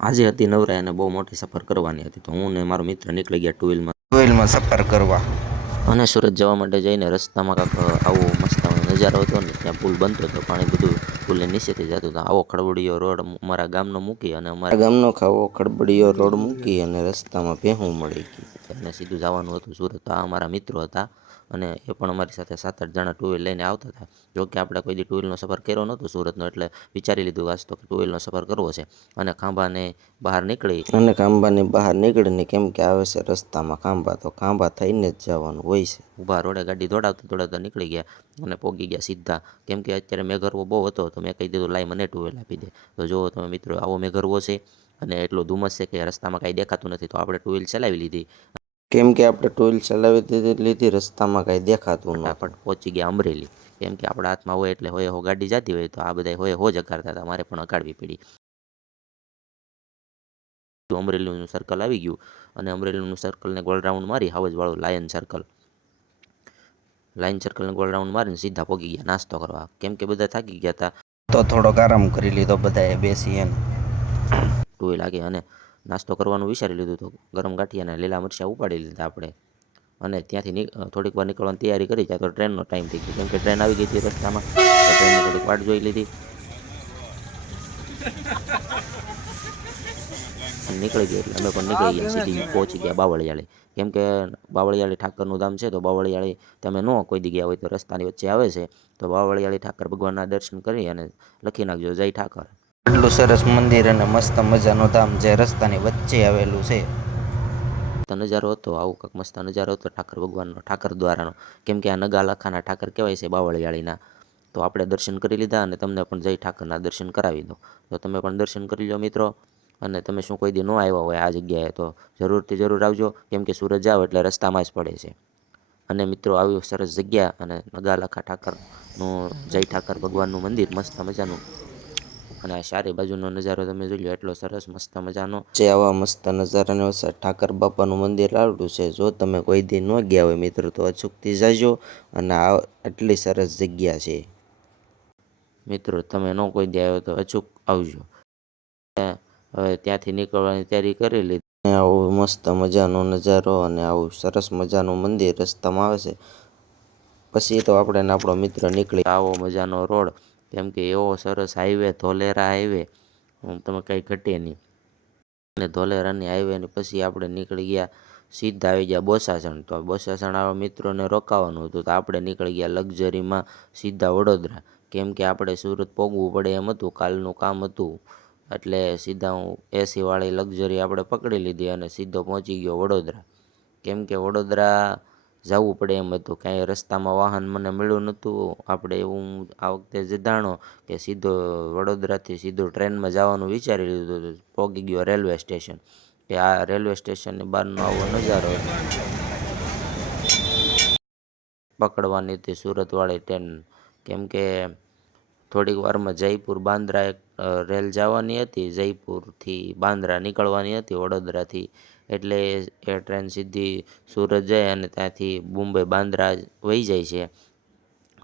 આજે હતી નવરાઈ અને બહુ મોટી સફર કરવાની હતી, તો હું ને મારો મિત્ર નીકળી ગયા ટુ વ્હીલમાં સફર કરવા. અને સુરત જવા માટે જઈને રસ્તામાં કાંક આવો મસ્ત નજારો હતો ને, ત્યાં પુલ બનતો હતો, પાણી બધું પુલની નીચેથી જતું હતું. આવો ખડબડીયો રોડ અમારા ગામનો મૂકી અને અમારા ગામનો ખાવો ખડબડીયો રોડ મૂકી અને રસ્તામાં ભેહું મળી ગઈ અને સીધું જવાનું હતું સુરત. તો આ અમારા મિત્રો હતા અને એ પણ અમારી સાથે 7-8 જણા ટુ વ્હીલ લઈને આવતા હતા. જોકે આપણે કોઈ દી ટુ વ્હીલનો સફર કર્યો નહોતો સુરતનો, એટલે વિચારી લીધું આજ તો ટુ વ્હીલનો સફર કરવો છે. અને ખાંભાને બહાર નીકળીને કેમ કે આવે છે રસ્તામાં ખાંભા, તો ખાંભા થઈને જ જવાનું હોય છે. ઊભા રોડે ગાડી દોડાવતા નીકળી ગયા અને પહોંચી ગયા સીધા. કેમ કે અત્યારે મેઘરવો બહુ હતો, તો મેં કહી દીધું લાઈ મને ટુ વ્હીલ આપી દે. તો જુઓ તમે મિત્રો, આવો મેઘરવો છે અને એટલો ધુમ્મસ છે કે રસ્તામાં કાંઈ દેખાતું નથી. તો આપણે ટુ વ્હીલ ચલાવી લીધી. કેમ કે આપણે ટુ વ્હીલ ચલાવી લીધી, રસ્તામાં કાંઈ દેખાતું નહોતું. ફટાફટ પહોંચી ગયા અમરેલી. કેમ કે આપણા હાથમાં હોય એટલે હોય ગાડી જતી હોય, તો આ બધા હોય જ હકારતા હતા, મારે પણ હકારવી પડી. અમરેલીનું સર્કલ આવી ગયું અને અમરેલીનું સર્કલને ગોળ રાઉન્ડ મારી, હાવજવાળું લાયન સર્કલને ગોળ રાઉન્ડ મારીને સીધા પહોંચી ગયા નાસ્તો કરવા. કેમ કે બધા થાકી ગયા હતા, તો થોડોક આરામ કરી લીધો બધાએ બેસી એને ટુ વ્હીલ આગળ. અને નાસ્તો કરવાનું વિચારી લીધું, તો ગરમ ગાંઠિયા અને લીલા મરચાં ઉપાડી લીધા આપણે. અને ત્યાંથી થોડીક વાર નીકળવાની તૈયારી કરી. ત્યાં તો ટ્રેનનો ટાઈમ થઈ ગયો, કેમ કે ટ્રેન આવી ગઈ હતી રસ્તામાં, તો ટ્રેનની થોડીક વાટ જોઈ લીધી. નીકળી ગઈ એટલે અમે પણ નીકળી ગયા, સીધી પહોંચી ગયા બાવળિયાળી. કેમ કે બાવળિયાળી ઠાકરનું ધામ છે, તો બાવળિયાળી તમે ન કોઈ દી ગયા હોય તો રસ્તાની વચ્ચે આવે છે. તો બાવળિયાળી ઠાકર ભગવાનના દર્શન કરી અને લખી નાખજો જય ઠાકર. એટલું સરસ મંદિર અને મસ્ત મજાનું ધામ જે રસ્તાની વચ્ચે આવેલું છે. નજારો હતો, આવો કંઈક મસ્ત નજારો હતો ઠાકર ભગવાનનો, ઠાકર દ્વારાનો. કેમ કે આ નગા લખાના ઠાકર કહેવાય છે બાવળિયાળીના. તો આપણે દર્શન કરી લીધા અને તમને પણ જય ઠાકરના દર્શન કરાવી દો. તો તમે પણ દર્શન કરી લો મિત્રો. અને તમે શું કોઈ દી ન આવ્યા હોય આ જગ્યાએ, તો જરૂર આવજો. કેમ કે સુરત જાઓ એટલે રસ્તામાં જ પડે છે. અને મિત્રો, આવી સરસ જગ્યા અને નગાલખા ઠાકરનું જય ઠાકર ભગવાનનું મંદિર મસ્ત મજાનું. અને આ ચારે બાજુનો નજારો તમે જોઈ લો, એટલો સરસ મસ્ત મજાનો જે આવા મસ્ત નજારાનો ઠાકર બાપાનું મંદિર આવેલું છે. જો તમે કોઈ દી ન ગયા હોય મિત્રો, તો અચૂકથી જાજો. અને આટલી સરસ જગ્યા છે મિત્રો, તમે ન કોઈ દી આવ્યો તો અચૂક આવજો. હવે ત્યાંથી નીકળવાની તૈયારી કરી લીધી. આવું મસ્ત મજાનો નજારો અને આવું સરસ મજાનું મંદિર રસ્તામાં આવે છે. પછી તો આપણે ને આપણો મિત્ર નીકળી આવો મજાનો રોડ. કેમ કે એવો સરસ હાઈવે, ધોલેરા હાઈવે, તમે કંઈ ઘટે નહીં. અને ધોલેરાની હાઈવેની પછી આપણે નીકળી ગયા, સીધા આવી ગયા બોસાસણ. તો બોસાસણ આવા મિત્રોને રોકાવાનું હતું, તો આપણે નીકળી ગયા લક્ઝરીમાં સીધા વડોદરા. કેમ કે આપણે સુરત પહોંચવું પડે એમ હતું, કાલનું કામ હતું. એટલે સીધા હું એસીવાળી લક્ઝરી આપણે પકડી લીધી અને સીધો પહોંચી ગયો વડોદરા. કેમ કે વડોદરા જવું પડે એમ હતું, કાંઈ રસ્તામાં વાહન મને મળ્યું નહોતું. આપણે એવું આ વખતે જધાણો કે સીધો વડોદરાથી સીધું ટ્રેનમાં જવાનું વિચારી લીધું. તો પહોંચી ગયો રેલવે સ્ટેશન. કે આ રેલવે સ્ટેશનની બહારનો આવો નજારો પકડવાની હતી સુરતવાળી ટ્રેન. કેમ કે થોડીક વારમાં જયપુર બાંદ્રા એક રેલ જવાની હતી, જયપુરથી બાંદ્રા નીકળવાની હતી વડોદરાથી. એટલે એ ટ્રેન સીધી સુરત જાય અને ત્યાંથી મુંબઈ બાંદ્રા વહી જાય છે.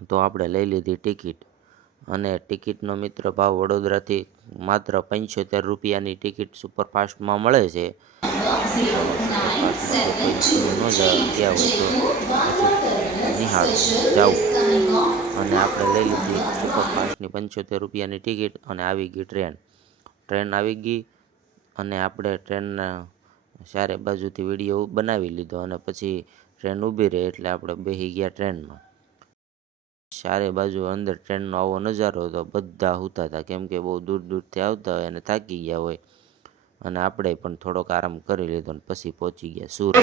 તો આપણે લઈ લીધી ટિકિટ. અને ટિકિટનો મિત્ર ભાવ વડોદરાથી માત્ર 75 રૂપિયાની ટિકિટ સુપરફાસ્ટમાં મળે છે. સુપરફાસ્ટમાં કોઈ ન ગયા હોય તો અચૂક નિહાળો જાવું. અને આપણે લઈ લીધી સુપરફાસ્ટની 75 રૂપિયાની ટિકિટ અને આવી ગઈ ટ્રેન આવી ગઈ. અને આપણે ટ્રેનના ચારે બાજુથી વિડીયો બનાવી લીધો અને પછી ટ્રેન ઊભી રહી એટલે આપણે બેસી ગયા ટ્રેનમાં. ચારે બાજુ અંદર ટ્રેનનો આવો નજારો હતો, બધા સૂતા હતા. કેમ કે બહુ દૂરથી આવતા હોય અને થાકી ગયા હોય. અને આપણે પણ થોડોક આરામ કરી લીધો અને પછી પહોંચી ગયા સુરત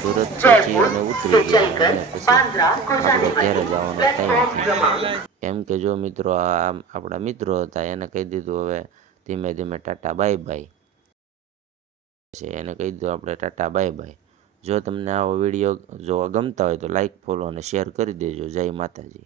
પહોંચી અને ઉતરી ગયા. અને પછી આપણે ઘરે જવાનો ટાઈમ થઈ ગયો. કેમ કે જો મિત્રો, આ આપણા મિત્રો હતા, એને કહી દીધું હવે ધીમે ધીમે ટાટા બાય બાય એને કહી દીધું આપણે ટાટા બાય બાય. જો તમને આવો વિડીયો જોવા ગમતા હોય તો લાઈક, ફોલો અને શેર કરી દેજો. જય માતાજી.